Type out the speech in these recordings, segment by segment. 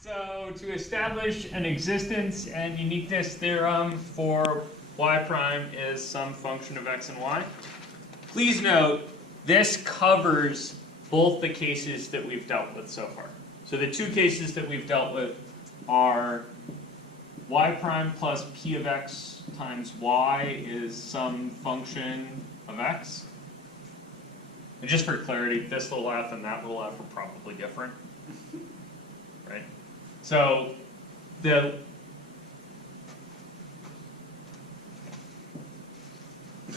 So to establish an existence and uniqueness theorem for y prime is some function of x and y, please note this covers both the cases that we've dealt with so far. So the two cases that we've dealt with are y prime plus p of x times y is some function of x. And just for clarity, this little f and that little f are probably different, right? So the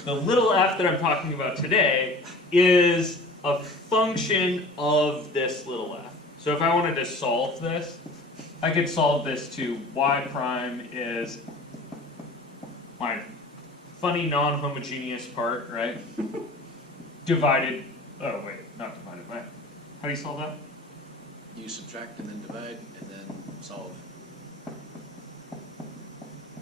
little f that I'm talking about today is a function of this little f. So if I wanted to solve this, I could solve this to y prime is my funny non-homogeneous part, right? Divided, oh wait, not divided by, how do you solve that? You subtract and then divide and then solve.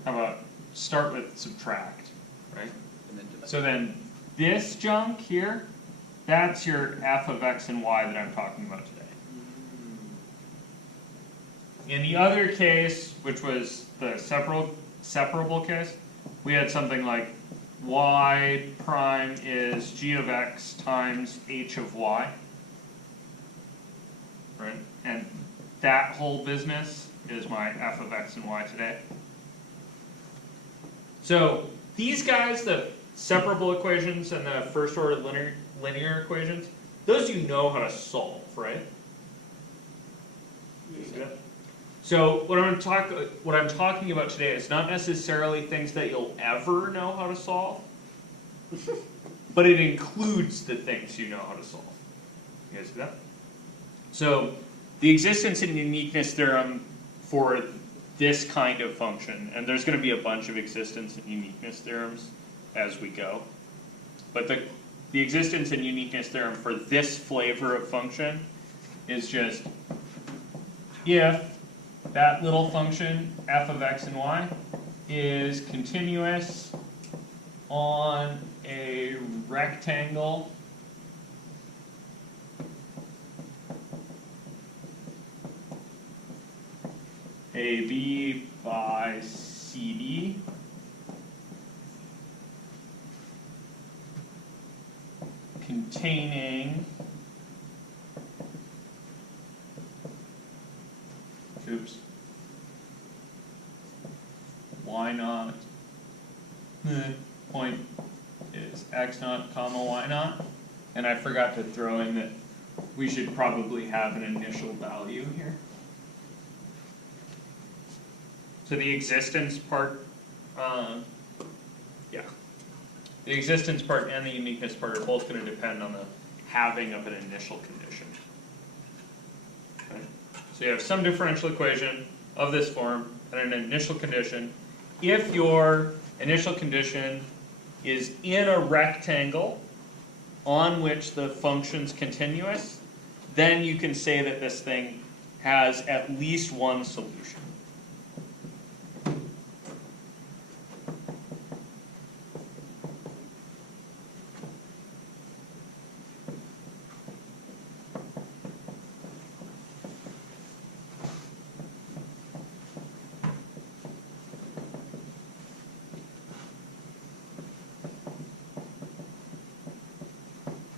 How about start with subtract, right? And then divide. So then this junk here, that's your f of x and y that I'm talking about today. In the other case, which was the separable case, we had something like y prime is g of x times h of y. Right? And that whole business is my f of x and y today. So these guys, the separable equations and the first order linear equations, those you know how to solve, right? Yeah. So what I'm talking about today is not necessarily things that you'll ever know how to solve, but it includes the things you know how to solve. You guys see that? So the existence and uniqueness theorem for this kind of function, and there's going to be a bunch of existence and uniqueness theorems as we go, but the existence and uniqueness theorem for this flavor of function is just if that little function f of x and y is continuous on a rectangle AB by CD containing y naught, point is x naught comma y naught, and I forgot to throw in that we should probably have an initial value here. So the existence part, the existence part and the uniqueness part are both going to depend on the halving of an initial condition. Okay? So you have some differential equation of this form and an initial condition. If your initial condition is in a rectangle on which the function's continuous, then you can say that this thing has at least one solution.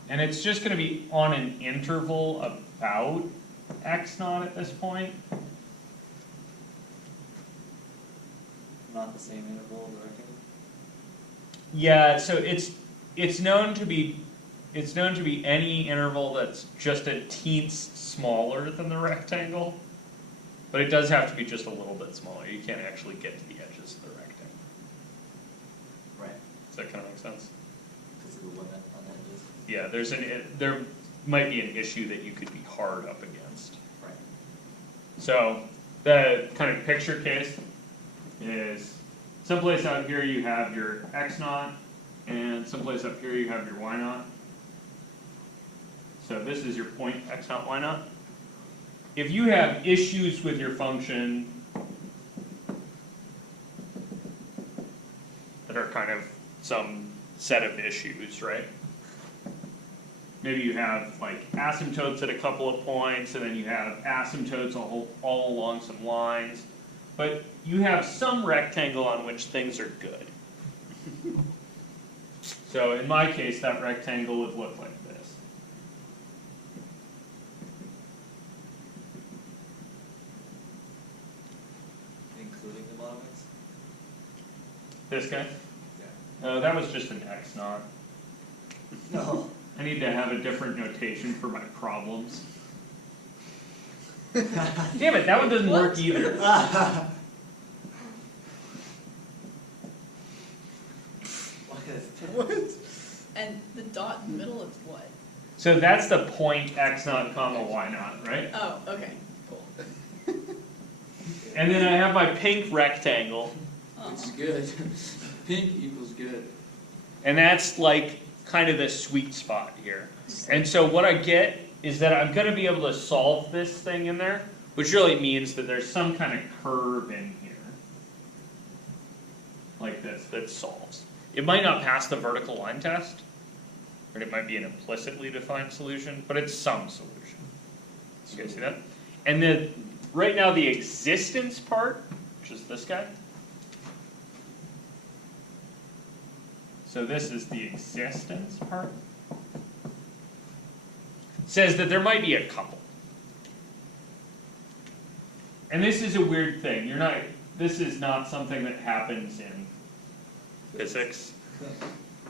And it's just going to be on an interval about x naught at this point. Not the same interval, I reckon. Yeah, so it's known to be any interval that's just a teenth smaller than the rectangle, but it does have to be just a little bit smaller. You can't actually get to the edges of the rectangle. Right. Does that kind of make sense? Because of the limit on the edges. Yeah, there might be an issue that you could be hard up against. Right. So the kind of picture case is someplace out here you have your x naught, and someplace up here you have your y naught. So this is your point x naught, y naught. If you have issues with your function that are kind of some set of issues, right? maybe you have like asymptotes at a couple of points, and then you have asymptotes all along some lines. But you have some rectangle on which things are good. So in my case, that rectangle would look like this. Including the bottom ones? This guy? Yeah. That was just an X naught. No. I need to have a different notation for my problems. Damn it, that one doesn't work either. What? And the dot in the middle is what? So that's the point X naught comma Y naught, right? Oh, okay, cool. And then I have my pink rectangle, Which is good. Pink equals good. and that's like kind of the sweet spot here. And so what I get is that I'm going to be able to solve this thing in there, which really means that there's some kind of curve in here, like this, that solves. It might not pass the vertical line test, or it might be an implicitly defined solution, but it's some solution. You guys see that? And then right now the existence part, which is this guy. So this is the existence part. Says that there might be a couple. And this is a weird thing. This is not something that happens in physics.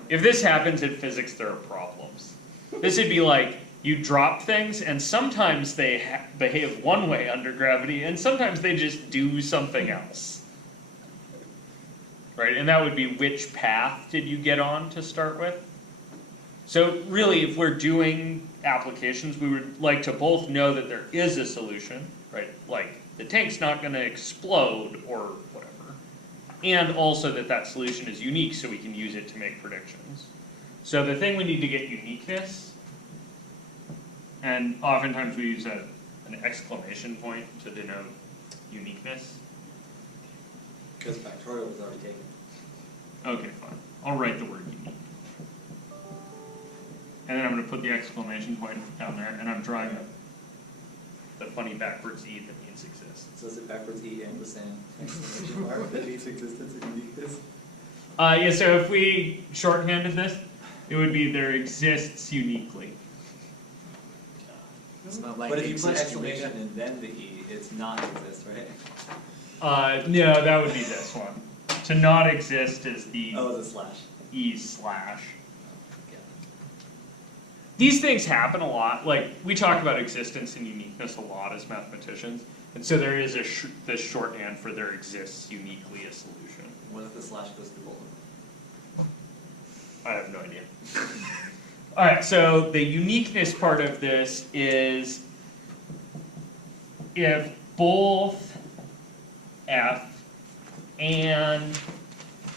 If this happens in physics, there are problems. This would be like, you drop things, and sometimes they behave one way under gravity, and sometimes they just do something else. Right? And that would be, which path did you get on to start with? So really, if we're doing applications, we would like to both know that there is a solution, right? Like, the tank's not going to explode, or whatever. And also that that solution is unique, so we can use it to make predictions. So the thing we need to get uniqueness, and oftentimes we use an exclamation point to denote uniqueness. Because factorial was already taken. Okay, fine. I'll write the word unique. And then I'm going to put the exclamation point down there, and I'm drawing the funny backwards E that means exists. So is it backwards E and the same exclamation mark that means existence and uniqueness? Yeah, so if we shorthanded this, it would be there exists uniquely. It's not like But if you put exist, exclamation Eureka. and then the E, it's not exist, right? No, that would be this one. To not exist is the Oh, it's a slash. E slash. Yeah. These things happen a lot. Like, we talk about existence and uniqueness a lot as mathematicians. And so there is this shorthand for there exists uniquely a solution. What if the slash goes to both? I have no idea. Alright, so the uniqueness part of this is if both f and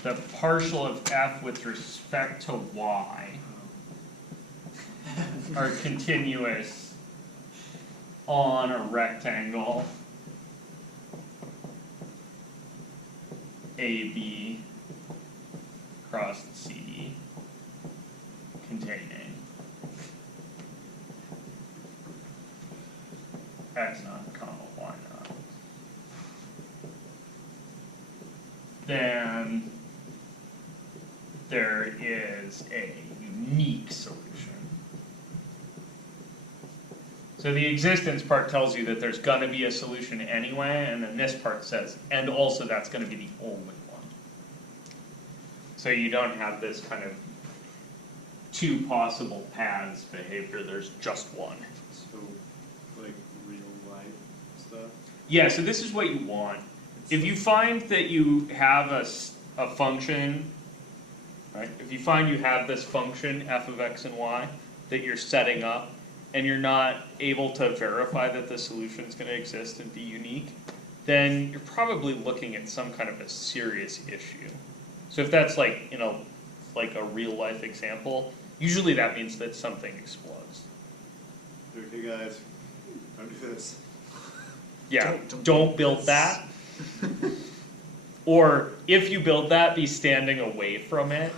the partial of f with respect to y are continuous on a rectangle AB cross CD containing x naught comma y naught, then there is a unique solution. So the existence part tells you that there's going to be a solution anyway, and then this part says, and also that's going to be the only one. So you don't have this kind of two possible paths behavior, there's just one. So, like real life stuff? Yeah, so this is what you want. If you find that you have a function, right? If you find you have this function, f of x and y, that you're setting up, and you're not able to verify that the solution is going to exist and be unique, then you're probably looking at some kind of a serious issue. So if that's like, you know, like a real life example, usually that means that something explodes. Okay guys, don't do this. Yeah, don't build that. Or if you build that, be standing away from it,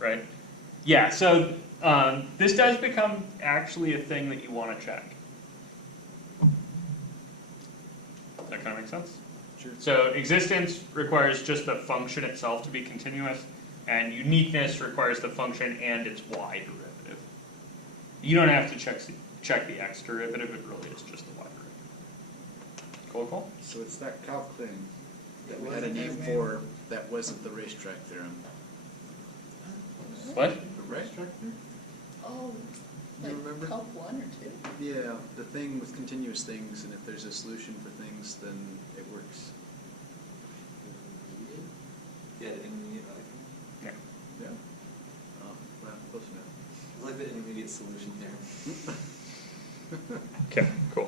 right? Yeah, so This does become actually a thing that you wanna check. That kinda makes sense? Sure. So existence requires just the function itself to be continuous, and uniqueness requires the function and its y derivative. You don't have to check the x derivative, it really is just the y derivative. Cool? So it's that calc thing that we What had a was the name guy's for that wasn't the racetrack theorem. What? The racetrack theorem? Oh, You like remember? help one or two? Yeah, the thing with continuous things, and if there's a solution for things, then it works. Yeah, the intermediate, Yeah. Yeah. Oh, well, close enough. I like the intermediate solution there. Okay, cool.